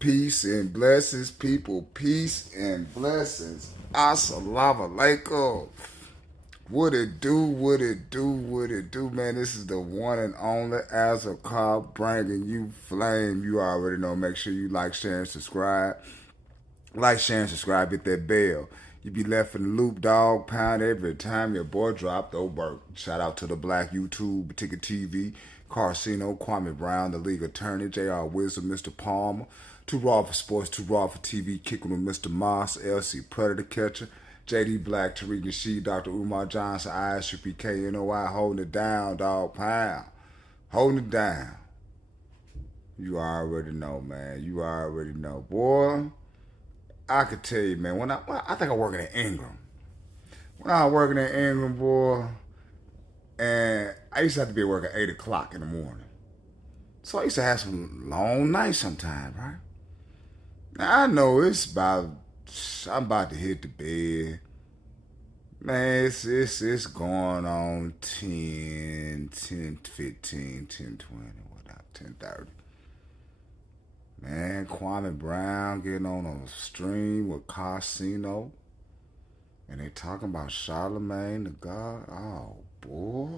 Peace and blessings, people. Peace and blessings. Assalamu alaikum. What it do, what it do, what it do, man. This is the one and only Azakar bringing you flame. You already know. Make sure you like, share, and subscribe. Like, share, and subscribe. Hit that bell. You be left in the loop, dog pound, every time your boy dropped the work. Shout out to the Black YouTube, Ticket TV, Carcino, Kwame Brown, the league attorney, JR Wisdom, Mr. Palmer, Too Raw for Sports, Too Raw for TV, Kicking with Mr. Moss, LC Predator Catcher, JD Black, Tariq Nasheed, Dr. Umar Johnson, ISUPKNOI, holding it down, dog pound. Holding it down. You already know, man. You already know. Boy, I could tell you, man, I think I'm working at Ingram. When I was working at Ingram, boy, and I used to have to be at work at 8 o'clock in the morning. So I used to have some long nights sometimes, right? Now I know I'm about to hit the bed. Man, it's going on 10, 15, 10, 20, whatever, 10:30. Man, Kwame Brown getting on a stream with Casino. And they talking about Charlemagne the God. Oh, boy.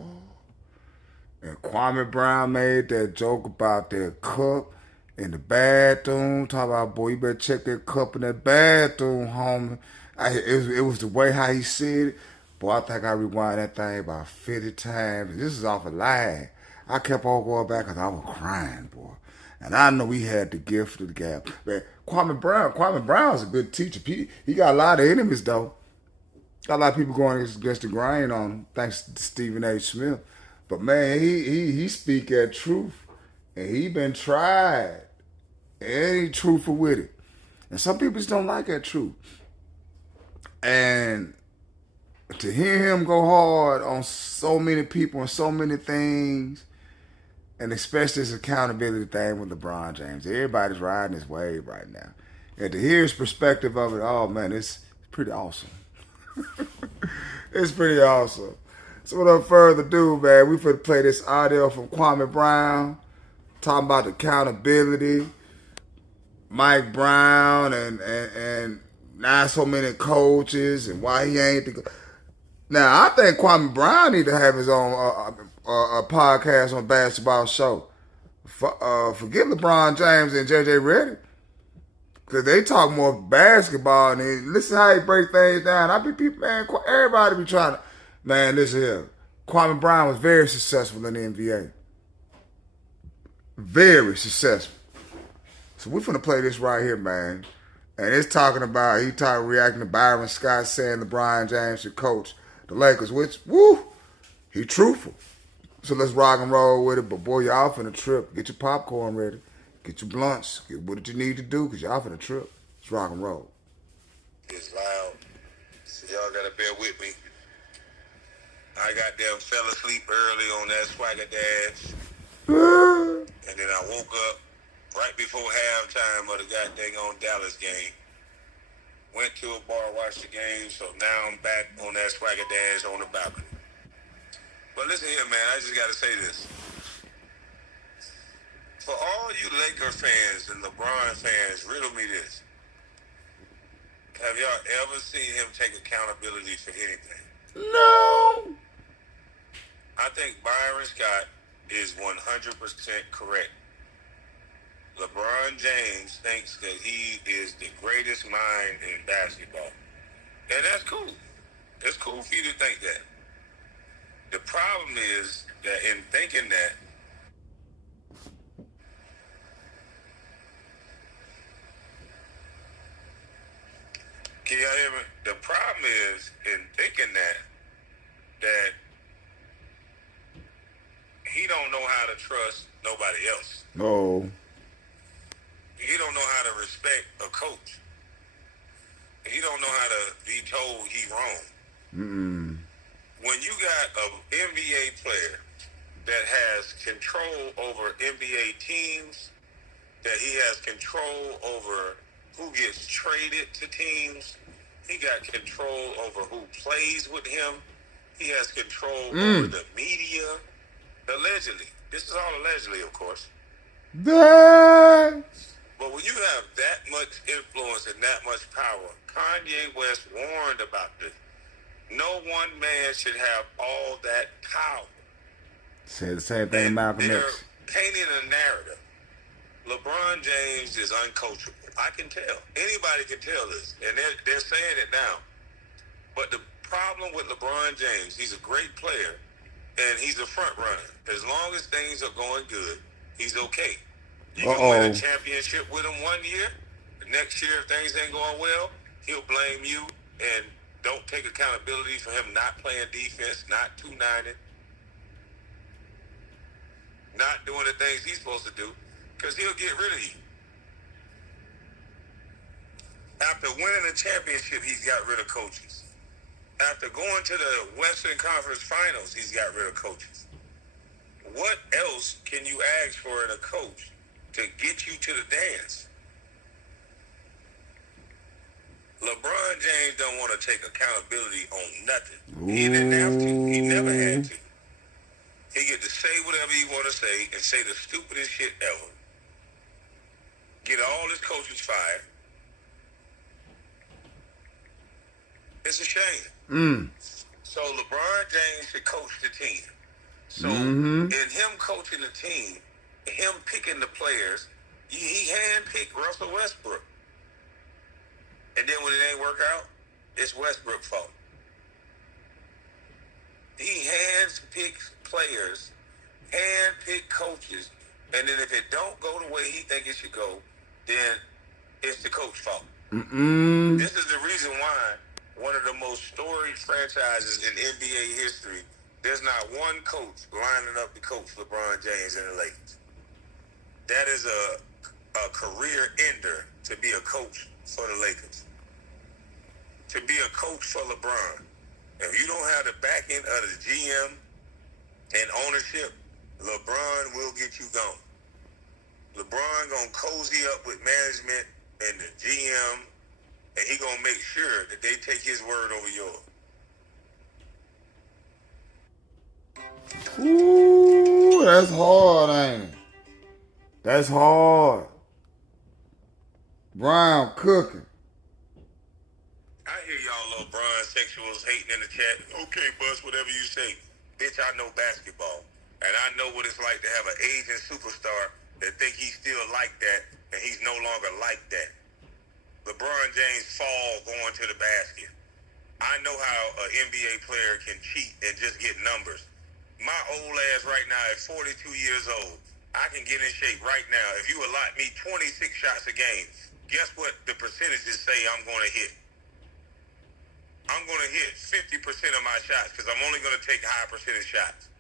And Kwame Brown made that joke about that cup in the bathroom. Talk about, boy, you better check that cup in that bathroom, homie. It was the way how he said it. Boy, I think I rewind that thing about 50 times. This is off a lie. I kept on going back because I was crying, boy. And I know he had the gift of the gab. Man, Kwame Brown's a good teacher. He got a lot of enemies, though. Got a lot of people going against the grain on him, thanks to Stephen A. Smith. But, man, he speak that truth. And he been tried. And he truthful with it. And some people just don't like that truth. And to hear him go hard on so many people and so many things, and especially this accountability thing with LeBron James. Everybody's riding his wave right now. And to hear his perspective of it, oh, man, it's pretty awesome. It's pretty awesome. So without further ado, man, we finna play this audio from Kwame Brown talking about accountability, Mike Brown, and not so many coaches and why he ain't the. Now I think Kwame Brown need to have his own a podcast on basketball show. Forget LeBron James and JJ Redick. Because they talk more basketball and listen how he break things down. Everybody be trying to, man, listen here. Kwame Brown was very successful in the NBA. Very successful. So we're finna play this right here, man. And it's talking about, reacting to Byron Scott saying LeBron James should coach the Lakers, which, he truthful. So let's rock and roll with it. But boy, y'all finna trip. Get your popcorn ready. Get your blunts. Get what you need to do, because y'all finna trip. Let's rock and roll. It's loud. So y'all gotta bear with me. I got there, fell asleep early on that swagger dash. And then I woke up right before halftime of the goddamn on Dallas game. Went to a bar, watched the game, so now I'm back on that swagger dash on the balcony. But listen here, man, I just gotta say this. For all you Laker fans and LeBron fans, riddle me this. Have y'all ever seen him take accountability for anything? No. I think Byron Scott is 100% correct. LeBron James thinks that he is the greatest mind in basketball. And that's cool. It's cool for you to think that. The problem is that in thinking that, can y'all hear me? The problem is in thinking that he don't know how to trust nobody else. No. He don't know how to respect a coach. He don't know how to be told he wrong. Mm-mm. When you got an NBA player that has control over NBA teams, that he has control over who gets traded to teams, he got control over who plays with him, he has control over the media, allegedly. This is all allegedly, of course. That. But when you have that much influence and that much power, Kanye West warned about this. No one man should have all that power. Said the same thing to Malcolm They're X. painting a narrative. LeBron James is uncoachable. I can tell. Anybody can tell this. And they're saying it now. But the problem with LeBron James, he's a great player, and he's a front runner. As long as things are going good, he's okay. You can win a championship with him one year. The next year, if things ain't going well, he'll blame you and don't take accountability for him not playing defense, not 290, not doing the things he's supposed to do, because he'll get rid of you. After winning a championship, he's got rid of coaches. After going to the Western Conference Finals, he's got rid of coaches. What else can you ask for in a coach to get you to the dance? LeBron James don't want to take accountability on nothing. He didn't have to. He never had to. He get to say whatever he want to say and say the stupidest shit ever. Get all his coaches fired. It's a shame. So LeBron James should coach the team. So in him coaching the team, him picking the players, he handpicked Russell Westbrook. And then when it ain't work out, it's Westbrook's fault. He handpicks players, handpick coaches, and then if it don't go the way he think it should go, then it's the coach's fault. This is the reason why one of the most storied franchises in NBA history, there's not one coach lining up to coach LeBron James and the Lakers. That is a career ender to be a coach for the Lakers. To be a coach for LeBron. If you don't have the back end of the GM and ownership, LeBron will get you gone. LeBron gonna cozy up with management and the GM, and he gonna make sure that they take his word over yours. Ooh, that's hard, ain't it? That's hard. Brown cooking. I hear y'all LeBron sexuals hating in the chat. Okay, Bus, whatever you say. Bitch, I know basketball. And I know what it's like to have an aging superstar that think he's still like that, and he's no longer like that. LeBron James fall going to the basket. I know how an NBA player can cheat and just get numbers. My old ass right now at 42 years old, I can get in shape right now. If you allot me 26 shots a game, guess what the percentages say I'm going to hit? I'm going to hit 50% of my shots because I'm only going to take high percentage shots.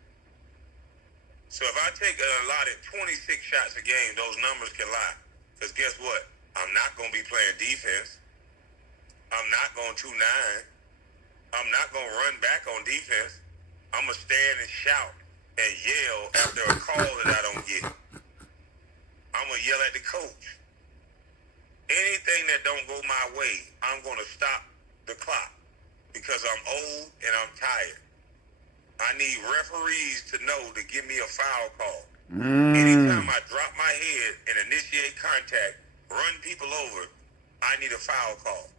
So if I take an allotted 26 shots a game, those numbers can lie. Because guess what? I'm not going to be playing defense. I'm not going to 2-9. I'm not going to run back on defense. I'm going to stand and shout and yell after a call that I don't get. I'm going to yell at the coach. Anything that don't go my way, I'm going to stop the clock because I'm old and I'm tired. I need referees to know to give me a foul call. Anytime I drop my head and initiate contact, run people over, I need a foul call.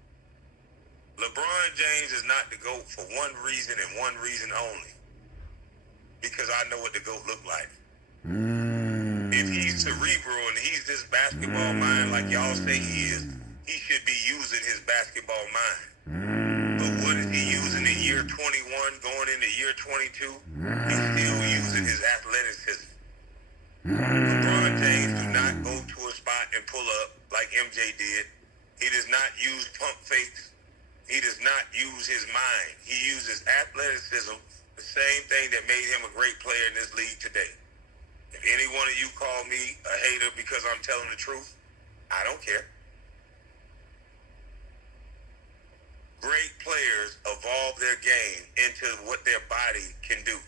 LeBron James is not the GOAT for one reason and one reason only. Because I know what the GOAT look like. If he's cerebral and he's this basketball mind like y'all say he is, he should be using his basketball mind. But what is he using in year 21 going into year 22? He's still using his athleticism. LeBron James do not go to a spot and pull up like MJ did. He does not use pump fakes. He does not use his mind. He uses athleticism, the same thing that made him a great player in this league today. If any one of you call me a hater because I'm telling the truth, I don't care. Great players evolve their game into what their body can do.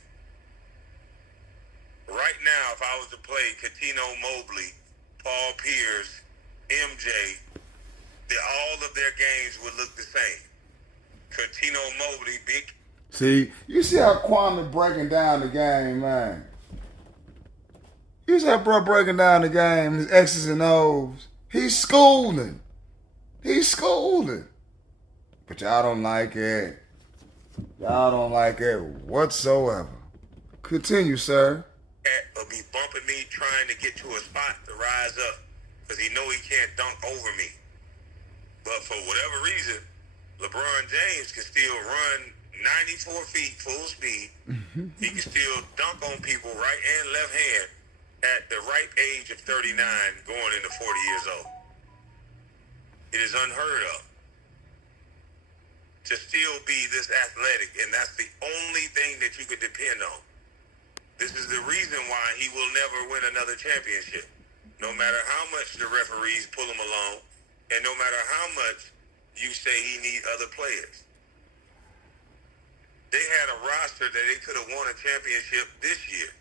Right now, if I was to play Coutinho Mobley, Paul Pierce, MJ, all of their games would look the same. Coutinho Mobley, big. See, you see how Kwame breaking down the game, man. You see how bro breaking down the game, his X's and O's. He's schooling. He's schooling. But y'all don't like it. Y'all don't like it whatsoever. Continue, sir. Will be bumping me trying to get to a spot to rise up because he know he can't dunk over me. But for whatever reason, LeBron James can still run 94 feet full speed. He can still dunk on people right and left hand at the ripe age of 39 going into 40 years old. It is unheard of to still be this athletic, and that's the only thing that you could depend on. This is the reason why he will never win another championship. No matter how much the referees pull him along, and no matter how much you say he needs other players. They had a roster that they could have won a championship this year,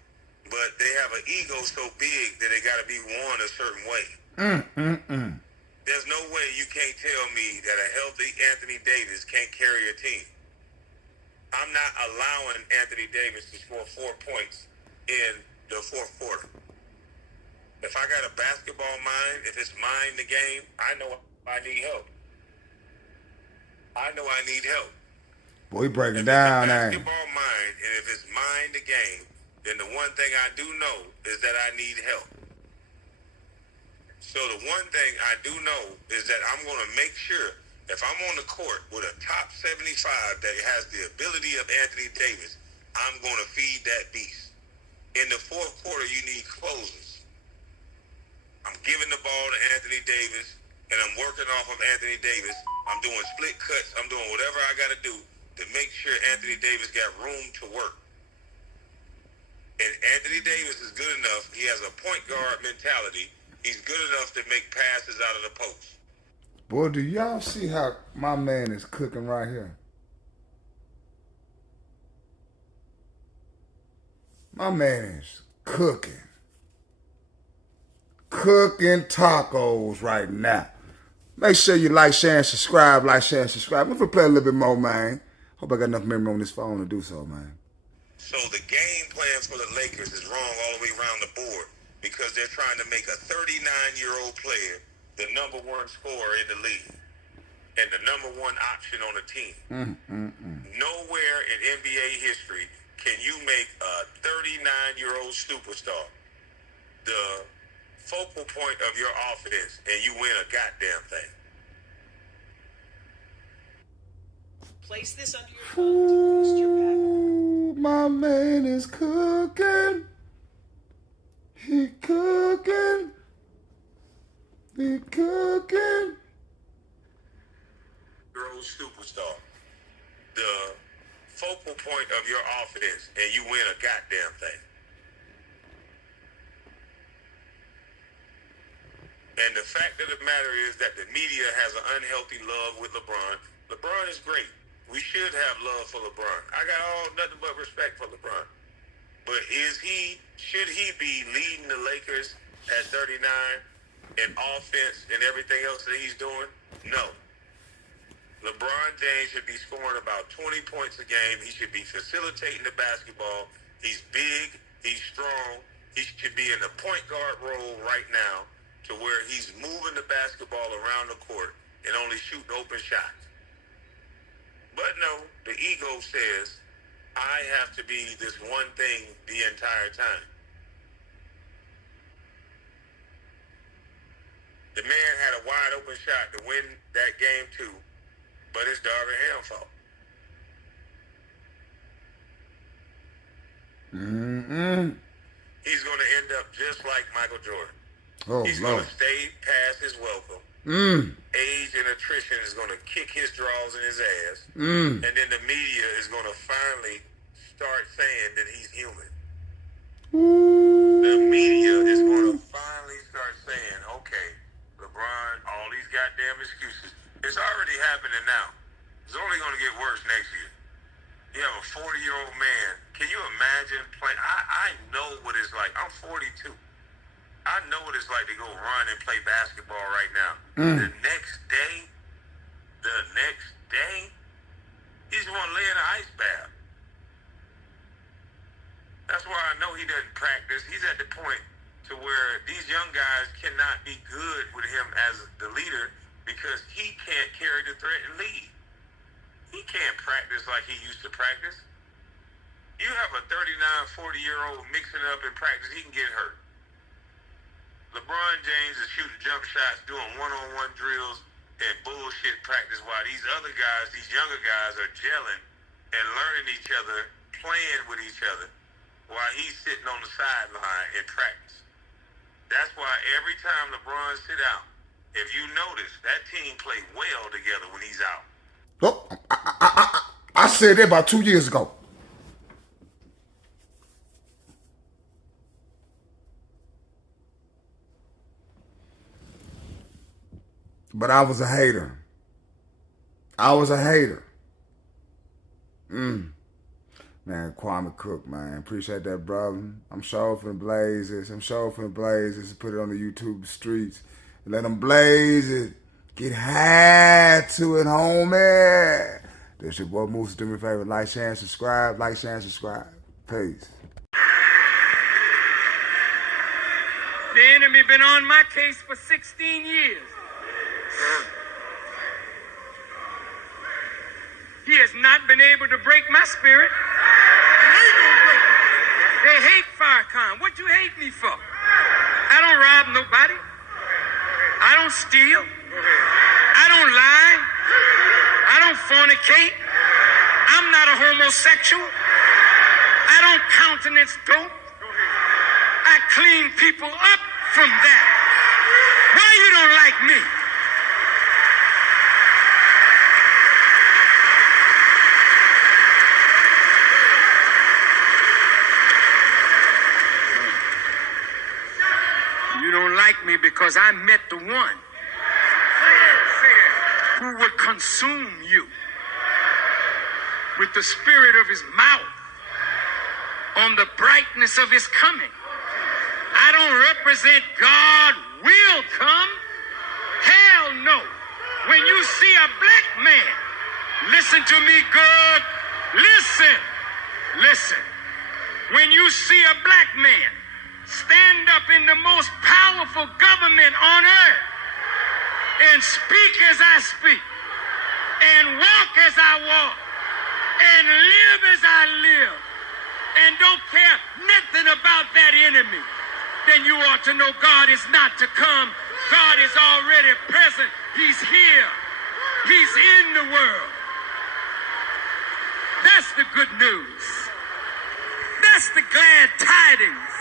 but they have an ego so big that they got to be won a certain way. There's no way you can't tell me that a healthy Anthony Davis can't carry a team. I'm not allowing Anthony Davis to score 4 points in the fourth quarter. If I got a basketball mind, if it's mind the game, I know I need help. I know I need help. Boy, he breaking If down, it's a ain't he? basketball mind, and if it's mind the game, then the one thing I do know is that I need help. So the one thing I do know is that I'm going to make sure if I'm on the court with a top 75 that has the ability of Anthony Davis, I'm going to feed that beast. In the fourth quarter, you need closers. I'm giving the ball to Anthony Davis, and I'm working off of Anthony Davis. I'm doing split cuts. I'm doing whatever I got to do to make sure Anthony Davis got room to work. And Anthony Davis is good enough. He has a point guard mentality. He's good enough to make passes out of the post. Boy, do y'all see how my man is cooking right here? My man is cooking. Cooking tacos right now. Make sure you like, share, and subscribe. Like, share, and subscribe. If we play a little bit more, man. Hope I got enough memory on this phone to do so, man. So the game plan for the Lakers is wrong all the way around the board because they're trying to make a 39-year-old player the number one scorer in the league and the number one option on the team. Nowhere in NBA history can you make a 39-year-old superstar the focal point of your offense and you win a goddamn thing. Place this under your phone to boost your pattern. Ooh, my man is cooking. He cooking. He cooking. Superstar, the focal point of your offense, and you win a goddamn thing. And the fact of the matter is that the media has an unhealthy love with LeBron. LeBron is great. We should have love for LeBron. I got nothing but respect for LeBron. But should he be leading the Lakers at 39 in offense and everything else that he's doing? No. LeBron James should be scoring about 20 points a game. He should be facilitating the basketball. He's big. He's strong. He should be in the point guard role right now to where he's moving the basketball around the court and only shooting open shots. But no, the ego says, I have to be this one thing the entire time. The man had a wide open shot to win that game too. But it's Darvin Ham's fault. He's going to end up just like Michael Jordan. Oh, He's Lord. going to stay past his welcome. Age and attrition is going to kick his draws in his ass. And then the media is going to finally start saying that he's human. The media is going to finally start saying, okay, LeBron, all these goddamn excuses. It's already happening now. It's only going to get worse next year. You have a 40-year-old man. Can you imagine playing? I know what it's like. I'm 42. I know what it's like to go run and play basketball right now. The next day, he's going to lay in an ice bath. That's why I know he doesn't practice. He's at the point to where these young guys cannot be good with him as the leader because he can't carry the threat and lead. He can't practice like he used to practice. You have a 39, 40-year-old mixing up in practice, he can get hurt. LeBron James is shooting jump shots, doing one-on-one drills and bullshit practice while these other guys, these younger guys, are gelling and learning each other, playing with each other while he's sitting on the sideline in practice. That's why every time LeBron sit out, if you notice, that team play well together when he's out. Oh, I said that about 2 years ago. But I was a hater. Man, Kwame Cook, man. Appreciate that, brother. I'm sure finna blaze this. Put it on the YouTube streets. Let them blaze it. Get high to it, homie. This your boy Moose. Do me a favor. Like, share, and subscribe. Peace. The enemy been on my case for 16 years. He has not been able to break my spirit. They hate Farrakhan. What you hate me for? I don't rob nobody. I don't steal. I don't lie. I don't fornicate. I'm not a homosexual. I don't countenance dope. I clean people up from that. Why you don't like me? You don't like me because I met the one who would consume you with the spirit of his mouth on the brightness of his coming. I don't represent God will come. Hell no. When you see a black man, listen to me good. Listen. When you see a black man stand up in the most powerful government on earth and speak as I speak and walk as I walk and live as I live and don't care nothing about that enemy, then you ought to know God is not to come. God is already present. He's here. He's in the world. That's the good news. That's the glad tidings.